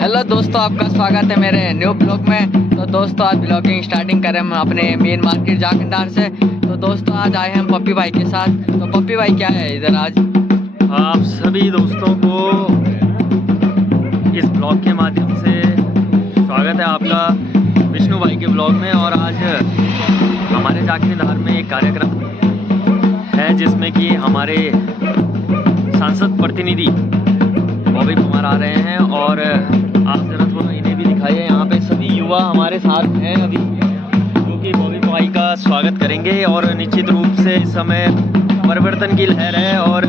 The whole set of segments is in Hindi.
हेलो दोस्तों, आपका स्वागत है मेरे न्यू ब्लॉग में। तो दोस्तों आज ब्लॉगिंग स्टार्टिंग करें हम अपने मेन मार्केट जाखंडार से। तो दोस्तों आज आए हैं हम पप्पी भाई के साथ। तो पप्पी भाई क्या है इधर आज? आप सभी दोस्तों को इस ब्लॉग के माध्यम से स्वागत है आपका विष्णु भाई के ब्लॉग में। और आज हमारे जाखंडार में एक कार्यक्रम है जिसमें कि हमारे सांसद प्रतिनिधि बॉबी कुमार आ रहे हैं। और आप जरा थोड़ा इन्हें भी दिखाइए। यहाँ पे सभी युवा हमारे साथ हैं अभी, जो कि बॉबी भाई का स्वागत करेंगे। और निश्चित रूप से इस समय परिवर्तन की लहर है और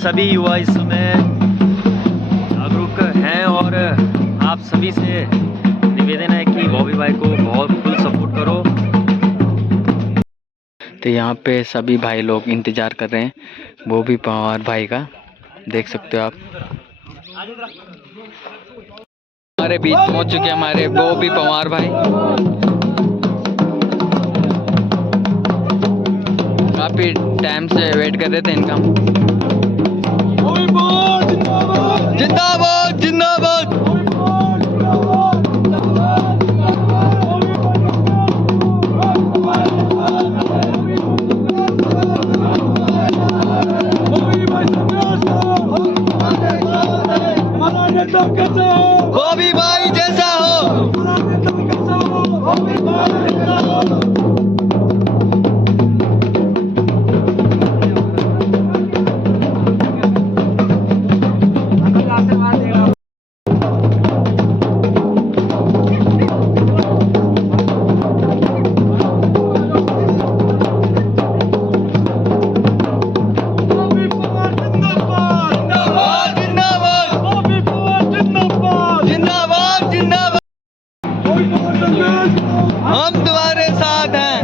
सभी युवा इस समय जागरूक हैं। और आप सभी से निवेदन है कि बॉबी भाई को बहुत फुल सपोर्ट करो। तो यहाँ पे सभी भाई लोग इंतजार कर रहे हैं बॉबी पवार भाई का, देख सकते हो आप। हमारे बीच पहुंच चुके हैं हमारे बॉबी पवार भाई। काफी टाइम से वेट कर रहे थे इनका। जिंदाबाद जिंदाबाद। बॉबी भाई जैसा हो। हम तुम्हारे साथ हैं।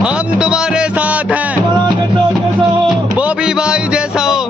हम तुम्हारे साथ हैं। बॉबी भाई जैसा हो।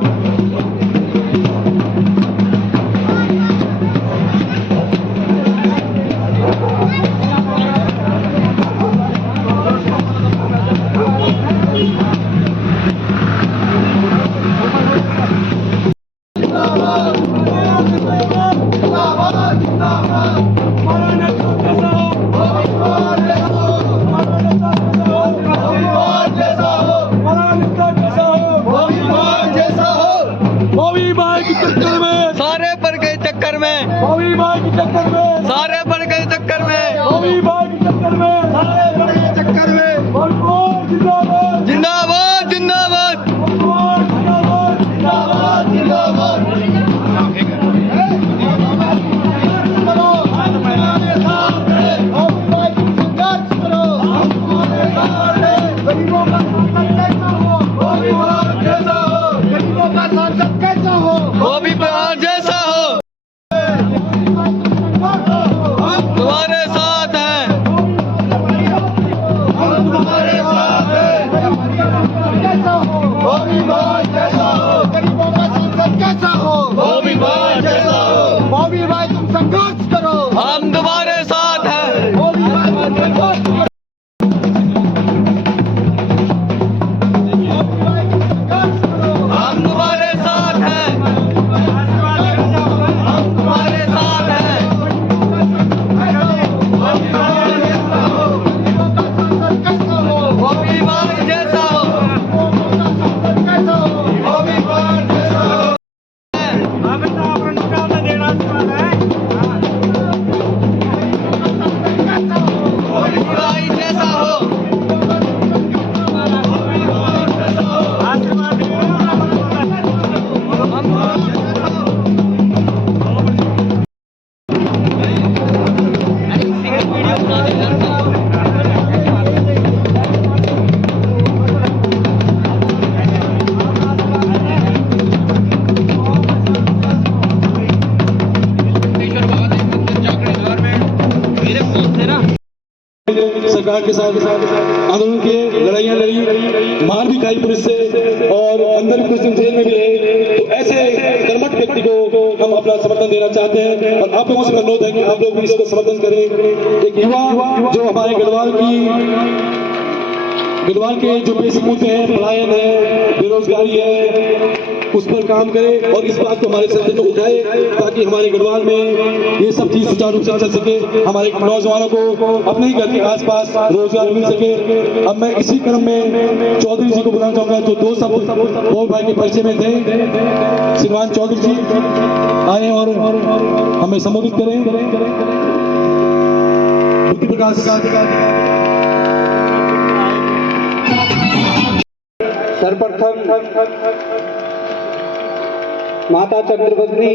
सारे पड़ गए चक्कर में। बॉबी भाई के चक्कर में सारे पड़ गए चक्कर में। बॉबी भाई के चक्कर में सारे पड़ गए चक्कर में। जिंदाबाद जिंदाबाद जिंदाबाद जिंदाबाद जिंदाबाद। बॉबी पवार जैसा हो। तुम्हारे साथ हैं। तुम्हारे साथ हैं। बॉबी भाई जैसा हो। गरीबों का सांसद कैसा हो। बॉबी भाई जैसा हो। बॉबी भाई तुम संघर्ष करो। हम तुम्हारे साथ हैं। बॉबी भाई संघर्ष करो। सरकार के साथ आंदोलन किए, लड़ाइयाँ लड़ी, मार भी खाई पुलिस से और अंदर कुछ दिन जेल में भी रहे। तो ऐसे कर्मठ व्यक्ति को हम अपना समर्थन देना चाहते हैं और आप लोगों से अनुरोध है कि आप लोग भी इसको समर्थन करें। एक युवा जो हमारे गढ़वाल के जो बेसिक मुद्दे हैं, पलायन है, बेरोजगारी है उस पर काम करे और इस बात को हमारे संसद में उठाए ताकि हमारे गढ़वाल में ये सब चीज सुचारू रूप से चल सके, हमारे नौजवानों को अपने ही घर के आसपास रोजगार मिल सके। अब मैं इसी क्रम में चौधरी जी को बुलाना चाहूंगा जो दो सब मोहन भाई के परिचय में थे। श्रीमान चौधरी जी आए और हमें संबोधित करें। ज्योति प्रकाश सर्वप्रथम माता चंद्रवदनी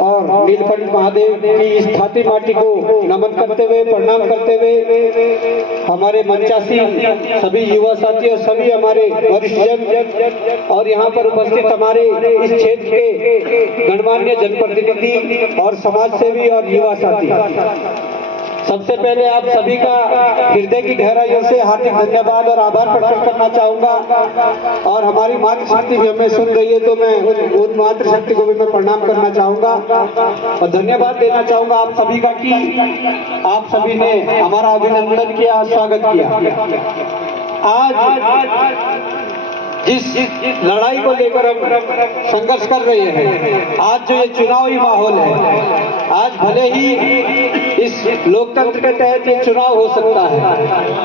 और नीलकंठ महादेव की इस छाती माटी को नमन करते हुए, प्रणाम करते हुए हमारे मंचासी सभी युवा साथी और सभी हमारे वरिष्ठ जन और यहाँ पर उपस्थित हमारे इस क्षेत्र के गणमान्य जनप्रतिनिधि और समाज सेवी और युवा साथी, सबसे पहले आप सभी का हृदय की गहराइयों से हार्दिक धन्यवाद और आभार प्रकट करना चाहूंगा। और हमारी मातृशक्ति भी हमें सुन रही है तो मैं उन मातृशक्ति को भी मैं प्रणाम करना चाहूंगा और धन्यवाद देना चाहूंगा आप सभी का कि आप सभी ने हमारा अभिनंदन किया, स्वागत किया। आज जिस लड़ाई को लेकर हम संघर्ष कर रहे हैं, आज जो ये चुनावी माहौल है, आज भले ही इस लोकतंत्र के तहत ये चुनाव हो सकता है,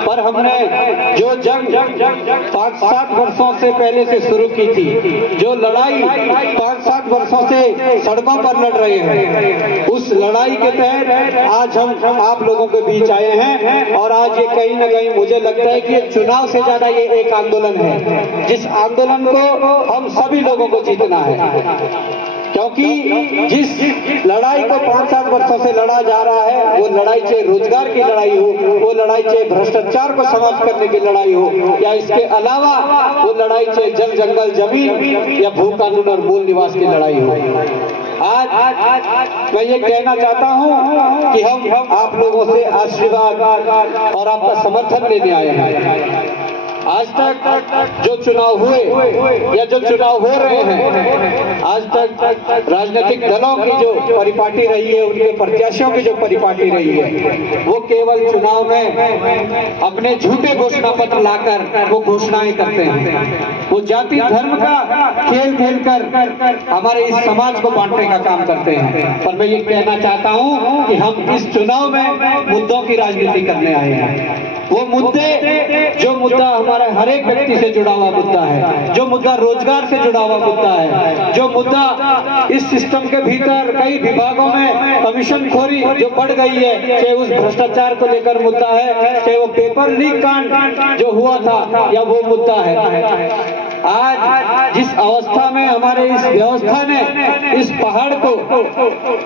पर हमने जो जंग 5-7 वर्षों से पहले से शुरू की थी, जो लड़ाई 5-7 वर्षों से सड़कों पर लड़ रहे हैं, उस लड़ाई के तहत आज हम आप लोगों के बीच आए हैं। और आज ये कहीं न कहीं मुझे लगता है कि ये चुनाव से ज्यादा ये एक आंदोलन है, जिस आंदोलन को हम सभी लोगों को जीतना है। क्योंकि जिस लड़ाई को 5-7 वर्षों से लड़ा जा रहा है, वो लड़ाई चाहे रोजगार की लड़ाई हो, वो लड़ाई चाहे भ्रष्टाचार को समाप्त करने की लड़ाई हो, या इसके अलावा वो लड़ाई चाहे जल जंगल जमीन या भू कानून और मूल निवास की लड़ाई हो। आज मैं ये कहना चाहता हूँ कि हम आप लोगों से आशीर्वाद और आपका समर्थन लेने आए हैं। आज तक जो चुनाव हुए या जो चुनाव हो रहे हैं, आज तक राजनीतिक दलों की जो परिपाटी रही है, उनके प्रत्याशियों की जो परिपाटी रही है, वो केवल चुनाव में अपने झूठे घोषणा पत्र लाकर वो घोषणाएं करते हैं। वो जाति धर्म का खेल खेलकर हमारे इस समाज को बांटने का काम करते हैं। पर मैं ये कहना चाहता हूँ कि हम इस चुनाव में मुद्दों की राजनीति करने आए हैं। वो मुद्दे, जो मुद्दा हमारा हर एक व्यक्ति से जुड़ा हुआ मुद्दा है, जो मुद्दा रोजगार से जुड़ा हुआ मुद्दा है, जो मुद्दा इस सिस्टम के भीतर कई विभागों में कमीशन खोरी जो बढ़ गई है, चाहे उस भ्रष्टाचार को लेकर मुद्दा है, चाहे वो पेपर लीक कांड जो हुआ था, या वो मुद्दा है। आज जिस अवस्था में हमारे इस व्यवस्था ने इस पहाड़ को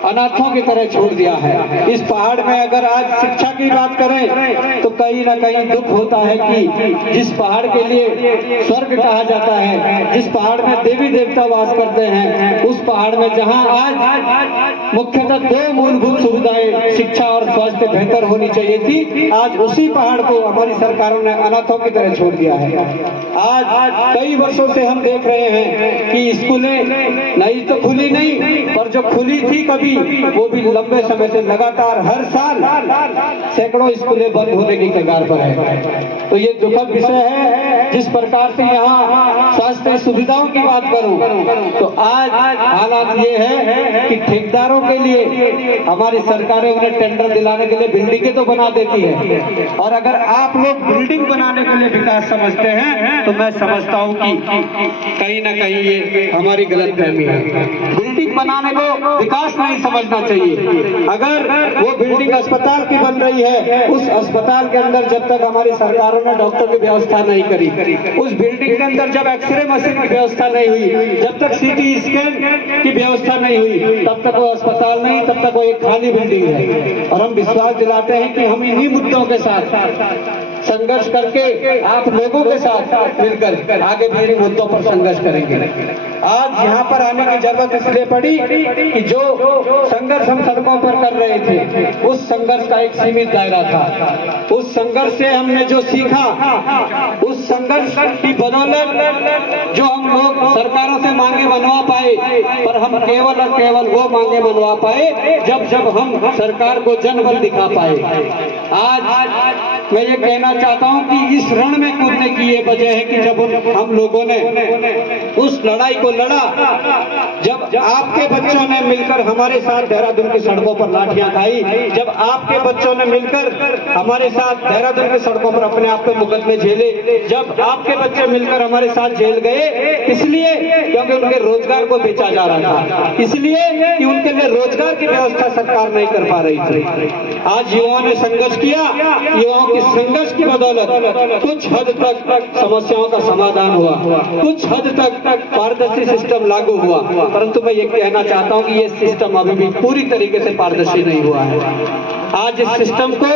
अनाथों की तरह छोड़ दिया है, इस पहाड़ में अगर आज शिक्षा की बात करें तो कहीं ना कहीं दुख होता है कि जिस पहाड़ के लिए स्वर्ग कहा जाता है, जिस पहाड़ में देवी देवता वास करते हैं, उस पहाड़ में जहां आज मुख्यतः 2 मूलभूत सुविधाएं शिक्षा और स्वास्थ्य बेहतर होनी चाहिए थी, आज उसी पहाड़ को हमारी सरकारों ने अनाथों की तरह छोड़ दिया है। आज कई वर्षों से हम देख रहे हैं कि स्कूलें नहीं तो खुली नहीं, पर जो खुली थी कभी, वो भी लंबे समय से लगातार हर साल सैकड़ों स्कूलें बंद होने की कगार पर है। तो ये दुखद विषय है। जिस प्रकार से यहाँ स्वास्थ्य सुविधाओं की बात करूं तो आज हालात ये है कि ठेकेदारों के लिए हमारी सरकारें उन्हें टेंडर दिलाने के लिए बिल्डिंगें तो बना देती है, और अगर आप लोग बिल्डिंग बनाने के लिए विकास समझते हैं तो मैं समझता हूँ कि कहीं ना कहीं ये हमारी गलतफहमी है। बिल्डिंग बनाने को विकास नहीं समझना चाहिए। अगर वो बिल्डिंग अस्पताल की बन रही है, उस अस्पताल के अंदर जब तक हमारी सरकारों ने डॉक्टर की व्यवस्था नहीं करी, उस बिल्डिंग के अंदर जब एक्सरे मशीन की व्यवस्था नहीं हुई, जब तक सीटी स्कैन की व्यवस्था नहीं हुई, तब तक वो अस्पताल नहीं, तब तक वो एक खाली बिल्डिंग है। और हम विश्वास दिलाते हैं कि हम इन्हीं मुद्दों के साथ संघर्ष करके आप लोगों के साथ मिलकर आगे भी मुद्दों पर संघर्ष करेंगे। आज यहाँ पर आने की जरूरत इसलिए पड़ी कि जो संघर्ष हम सड़कों पर कर रहे थे, उस संघर्ष का एक सीमित दायरा था। उस संघर्ष से हमने जो सीखा, उस संघर्ष की बदौलत जो हम लोग सरकारों से मांगे मनवा पाए, पर हम केवल और केवल वो मांगे मनवा पाए जब हम सरकार को जनबल दिखा पाए। आज मैं ये कहना चाहता हूँ कि इस रण में कूदने की ये वजह है कि जब हम लोगों ने उस लड़ाई को लड़ा, जब आपके बच्चों ने मिलकर हमारे साथ देहरादून की सड़कों पर लाठियां खाई, जब आपके बच्चों ने मिलकर हमारे साथ देहरादून की सड़कों पर अपने आप पे मुकदमे झेले, जब आपके बच्चे मिलकर हमारे साथ जेल गए, इसलिए क्योंकि उनके रोजगार को बेचा जा रहा था, इसलिए कि उनके लिए रोजगार की व्यवस्था सरकार नहीं कर पा रही थी। आज युवाओं ने संघर्ष किया, युवाओं की संघर्ष की बदौलत कुछ हद तक समस्याओं का समाधान हुआ, कुछ हद तक पारदर्शी सिस्टम लागू हुआ, परंतु मैं ये कहना चाहता हूँ कि ये सिस्टम अभी भी पूरी तरीके से पारदर्शी नहीं हुआ है। आज इस सिस्टम को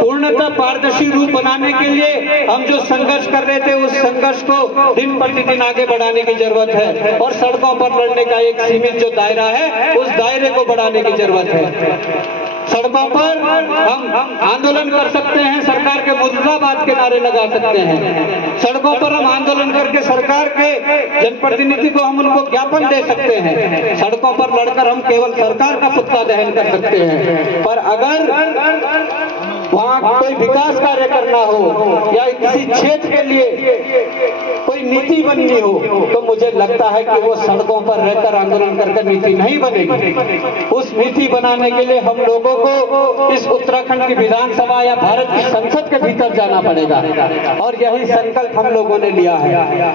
पूर्णतः पारदर्शी रूप बनाने के लिए हम जो संघर्ष कर रहे थे, उस संघर्ष को दिन प्रतिदिन आगे बढ़ाने की जरूरत है और सड़कों पर लड़ने का एक सीमित जो दायरा है, उस दायरे को बढ़ाने की जरूरत है। सड़कों पर हम आंदोलन कर सकते हैं, सरकार के मुर्दाबाद के नारे लगा सकते हैं, सड़कों पर हम आंदोलन करके सरकार के जनप्रतिनिधि को हम उनको ज्ञापन दे सकते हैं, सड़कों पर लड़कर हम केवल सरकार का पुतला दहन कर सकते हैं। पर अगर वहाँ कोई विकास कार्य करना हो या किसी क्षेत्र के लिए कोई नीति बननी हो, तो मुझे लगता है कि वो सड़कों पर रहकर आंदोलन करके नीति नहीं बनेगी। उस नीति बनाने के लिए हम लोगों को इस उत्तराखंड की विधानसभा या भारत की संसद के भीतर जाना पड़ेगा और यही संकल्प हम लोगों ने लिया है।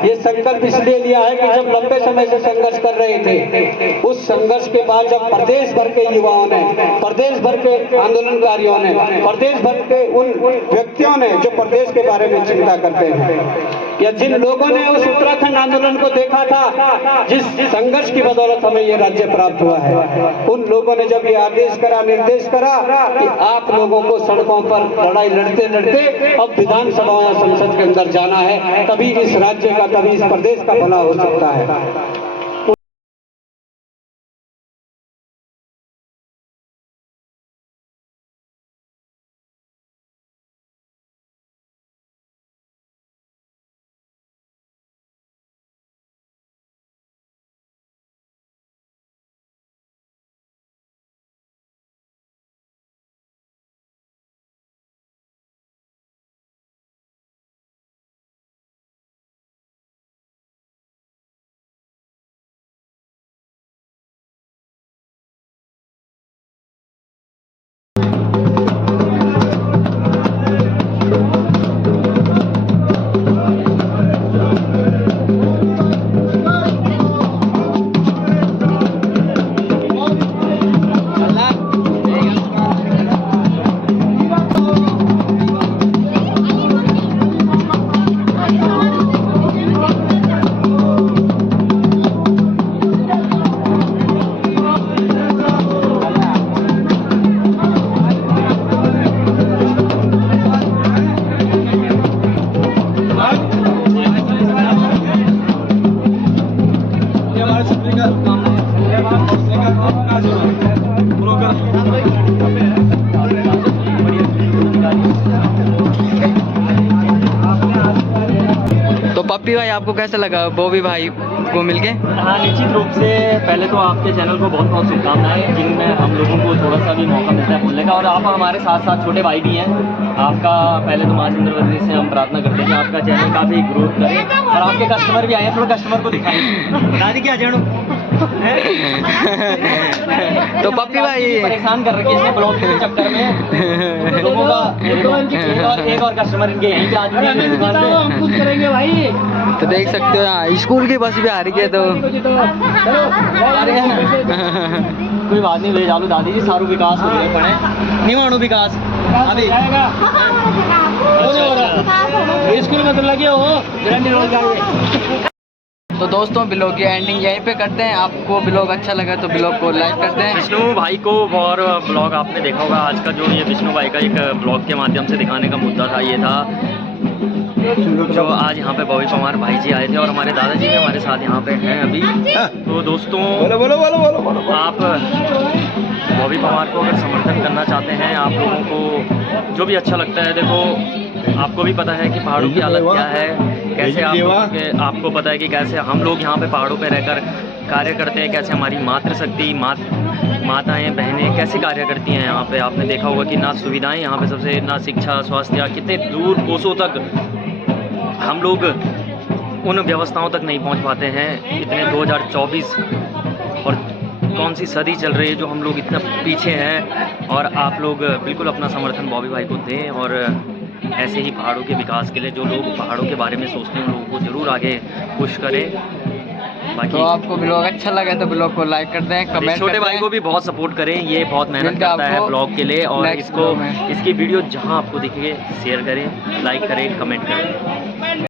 ये संकल्प इसलिए लिया है कि जब लंबे समय से संघर्ष कर रहे थे, उस संघर्ष के बाद जब प्रदेश भर के युवाओं ने, प्रदेश भर के आंदोलनकारियों ने, प्रदेश भर के उन व्यक्तियों ने जो प्रदेश के बारे में चिंता करते हैं या जिन लोगों ने उस उत्तराखंड आंदोलन को देखा था, जिस संघर्ष की बदौलत हमें ये राज्य प्राप्त हुआ है, उन लोगों ने जब ये आदेश करा, निर्देश करा कि आप लोगों को सड़कों पर लड़ाई लड़ते लड़ते अब विधानसभा या संसद के अंदर जाना है, तभी इस राज्य का, तभी इस प्रदेश का भला हो सकता है। पप्पी भाई, आपको कैसा लगा बॉबी भाई को मिलके? हाँ, निश्चित रूप से पहले तो आपके चैनल को बहुत बहुत शुभकामनाएं, जिनमें हम लोगों को थोड़ा सा भी मौका मिलता है बोलने का, और आप हमारे साथ साथ छोटे भाई भी हैं। आपका पहले तो माँ चंद्रवती से हम प्रार्थना करते हैं कि आपका चैनल काफ़ी ग्रोथ करे और आपके कस्टमर भी आए हैं, थोड़ा कस्टमर को दिखाएं। दादी क्या जानू तो पप्पी भाई परेशान कर रखी है इसने ब्लॉग के चक्कर में लोगों का। एक और कस्टमर इनके यहीं पे आज भी दुकान पे हम कुछ करेंगे भाई। तो देख सकते हो स्कूल की बस भी आ रही है, तो कोई बात नहीं, ले जालो दादी जी, सारू विकास हो रहे पड़े नहीं वाणु विकास अभी स्कूल में तो लगे हो। तो दोस्तों ब्लॉग की एंडिंग यहीं पे करते हैं। आपको ब्लॉग अच्छा लगा तो ब्लॉग को लाइक करते हैं। विष्णु भाई को और ब्लॉग आपने देखा होगा, आज का जो ये विष्णु भाई का एक ब्लॉग के माध्यम से दिखाने का मुद्दा था, ये था जो आज यहाँ पे बॉबी पवार भाई जी आए थे और हमारे दादाजी भी हमारे साथ यहाँ पे हैं अभी। तो दोस्तों आप बॉबी पवार को अगर समर्थन करना चाहते हैं, आप लोगों को जो भी अच्छा लगता है, देखो आपको भी पता है कि पहाड़ों की हालत क्या है, कैसे आपको पता है कि कैसे हम लोग यहाँ पे पहाड़ों पे रहकर कार्य करते हैं, कैसे हमारी मातृशक्ति माताएं बहनें कैसे कार्य करती हैं यहाँ पे। आपने देखा होगा कि ना सुविधाएं यहाँ पे सबसे, ना शिक्षा, स्वास्थ्य, कितने दूर कोसों तक हम लोग उन व्यवस्थाओं तक नहीं पहुँच पाते हैं। इतने 2024 और कौन सी सदी चल रही है जो हम लोग इतना पीछे हैं। और आप लोग बिल्कुल अपना समर्थन बॉबी भाई को दें और ऐसे ही पहाड़ों के विकास के लिए जो लोग पहाड़ों के बारे में सोचते हैं उन लोगों को ज़रूर आगे पुश करें। बाकी तो आपको ब्लॉग अच्छा लगे तो ब्लॉग को लाइक कर दें, कमेंट छोटे भाई को भी बहुत सपोर्ट करें, ये बहुत मेहनत करता है ब्लॉग के लिए। और नेक्स्ट इसको ब्लॉग में। इसकी वीडियो जहां आपको दिखे शेयर करें, लाइक करें, कमेंट करें।